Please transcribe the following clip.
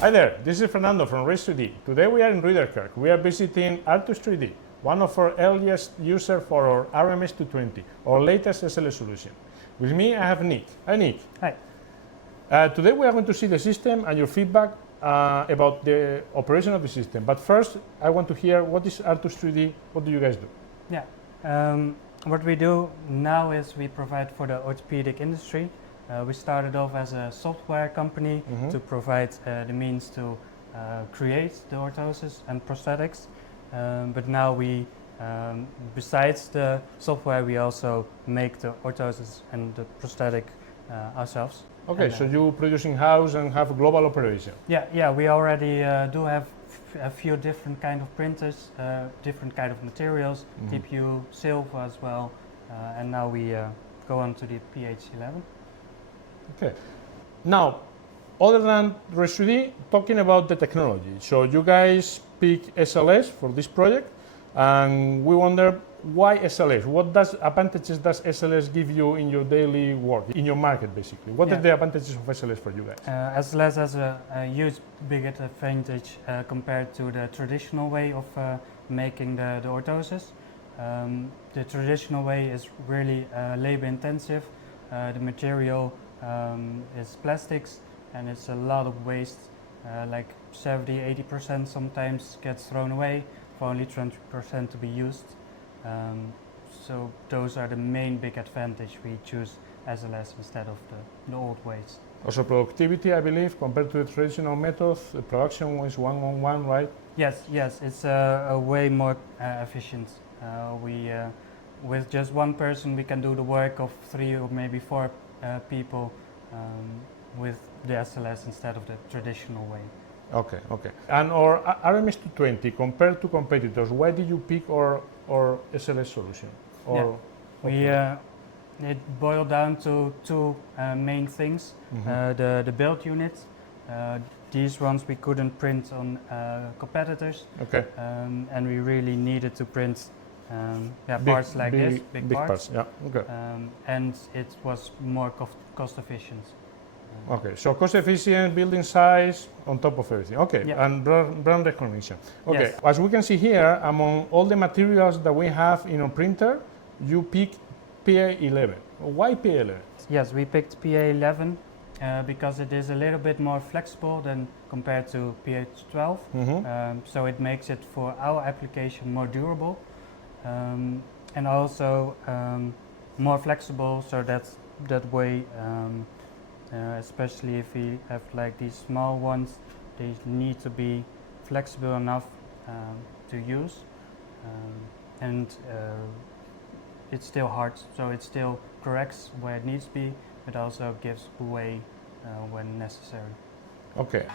Hi there, this is Fernando from Raise3D. Today we are in Ridderkerk. We are visiting Artus3D, one of our earliest users for our RMS220, our latest SLS solution. With me I have Nick. Hi Nick. Hi. Today we are going to see the system and your feedback about the operation of the system. But first I want to hear, what is Artus3D? What do you guys do? Yeah. What we do now is we provide for the orthopedic industry. We started off as a software company to provide the means to create the orthoses and prosthetics. But now we, besides the software, we also make the orthoses and the prosthetic ourselves. Okay, and, so you produce in-house and have a global operation. Yeah, we already do have a few different kind of printers, different kind of materials, TPU, silver as well, and now we go on to the PH11. Okay. Now, other than Raise3D, talking about the technology. So you guys pick SLS for this project, and we wonder why SLS? What advantages does SLS give you in your daily work, in your market basically? What are the advantages of SLS for you guys? SLS has a huge big advantage compared to the traditional way of making the orthoses. The traditional way is really labor intensive. The material is plastics, and it's a lot of waste, like 70–80% sometimes gets thrown away for only 20% to be used. So those are the main big advantage. We choose SLS instead of the old ways. Also productivity, I believe, compared to the traditional method, the production is one-on-one, right? Yes, it's a way more efficient. With just one person we can do the work of 3 or maybe 4 people with the SLS instead of the traditional way. Okay. And our RMS220, compared to competitors, why did you pick our SLS solution? It boiled down to 2 main things. The build unit. These ones we couldn't print on competitors. Okay. And we really needed to print parts like this, big parts. Yeah. Okay. And it was more cost efficient. Okay, so cost efficient, building size, on top of everything. Okay, and brand recognition. Okay, yes. As we can see here, among all the materials that we have in our printer, you picked PA11. Why PA11? Yes, we picked PA11 because it is a little bit more flexible than compared to PH12. So it makes it for our application more durable and also more flexible, so that way especially if we have like these small ones, they need to be flexible enough to use, and it's still hard, so it still corrects where it needs to be, but also gives way when necessary. Okay.